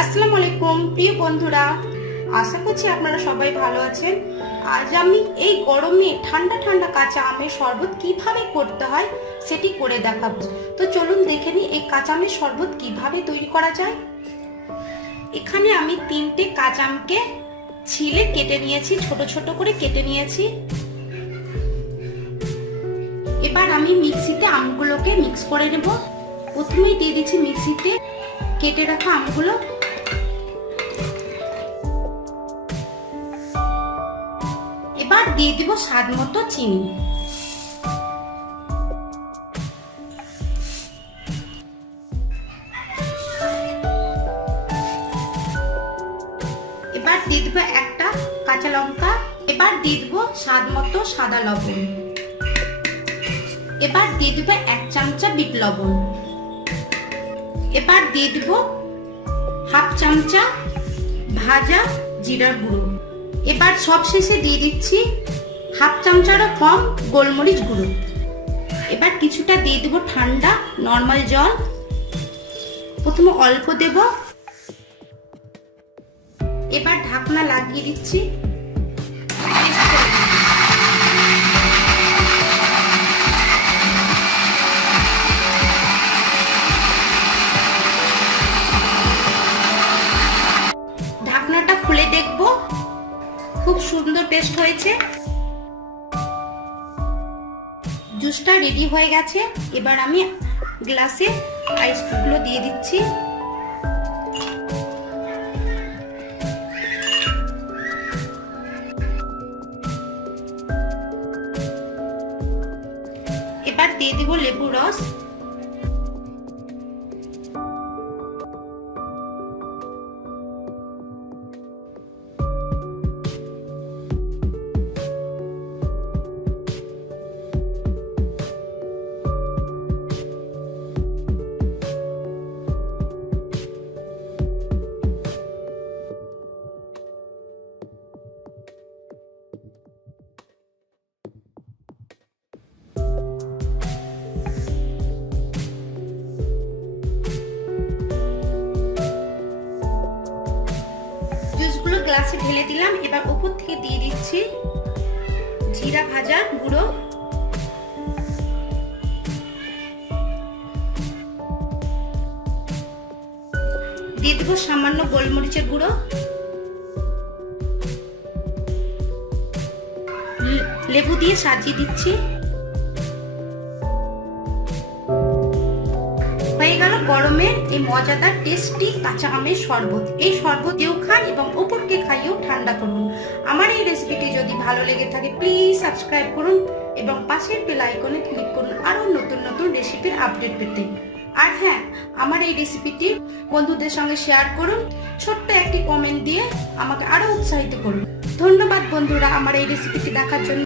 আসসালামু আলাইকুম প্রিয় বন্ধুরা, আশা করছি আপনারা সবাই ভালো আছেন। আজ আমি এই গরমে ঠান্ডা ঠান্ডা কাঁচা আমের শরবত কিভাবে করতে হয় সেটি করে দেখাবো। তো চলুন দেখে নিই এই কাঁচা আমের শরবত কিভাবে তৈরি করা যায়। এখানে আমি 3টে কাঁচা আমকে ছিলে কেটে নিয়েছি, ছোট ছোট করে কেটে নিয়েছি। এবার আমি মিক্সিতে আমগুলোকে মিক্স করে নেব। প্রথমেই দিয়ে দিচ্ছি মিক্সিতে কেটে রাখা আমগুলো। এবার দিয়ে দিব স্বাদ মতো চিনি। এবার দিয়ে দিব একটা কাঁচা লঙ্কা। এবার দিয়ে দিব স্বাদ মতো সাদা লবণ। এবার দিয়ে দিব 1 চামচা বিট লবণ। এবার দিয়ে দিব হাফ চামচা ভাজা জিরার গুঁড়ো। এবার সবশেষে দিয়ে দিচ্ছি হাফ চামচারও কম গোলমরিচ গুঁড়ো। এবার কিছুটা দিয়ে দেব ঠান্ডা নরমাল জল। প্রথমে অল্প দেব, এবার ঢাকনা লাগিয়ে দিচ্ছি। ঢাকনাটা খুলে দেখব, খুব সুন্দর টেস্ট হয়েছে। জুসটা রেডি হয়ে গেছে। এবার আমি গ্লাসে আইস কিউবগুলো দিয়ে দিচ্ছি। এবার দিয়ে দিব লেবুর রস। জুসগুলো গ্লাসে ঢেলে দিলাম। এবার উপর থেকে দিয়ে দিচ্ছি জিরা ভাজা গুঁড়ো। দিয়ে দেবো সামান্য গোলমরিচের গুঁড়ো। লেবু দিয়ে সাজিয়ে দিচ্ছি। হয়ে গেল গরমের এই মজাদার টেস্টি কাঁচা আমের শরবত। এই শরবত দিয়েও খান এবং উপরকে খাইয়েও ঠান্ডা করুন। আমার এই রেসিপিটি যদি ভালো লেগে থাকে প্লিজ সাবস্ক্রাইব করুন এবং পাশের বেল আইকনে ক্লিক করুন আরো নতুন নতুন রেসিপির আপডেট পেতে। আর হ্যাঁ, আমার এই রেসিপিটি বন্ধুদের সঙ্গে শেয়ার করুন। ছোট্ট একটি কমেন্ট দিয়ে আমাকে আরো উৎসাহিত করুন। ধন্যবাদ বন্ধুরা আমার এই রেসিপিটি দেখার জন্য।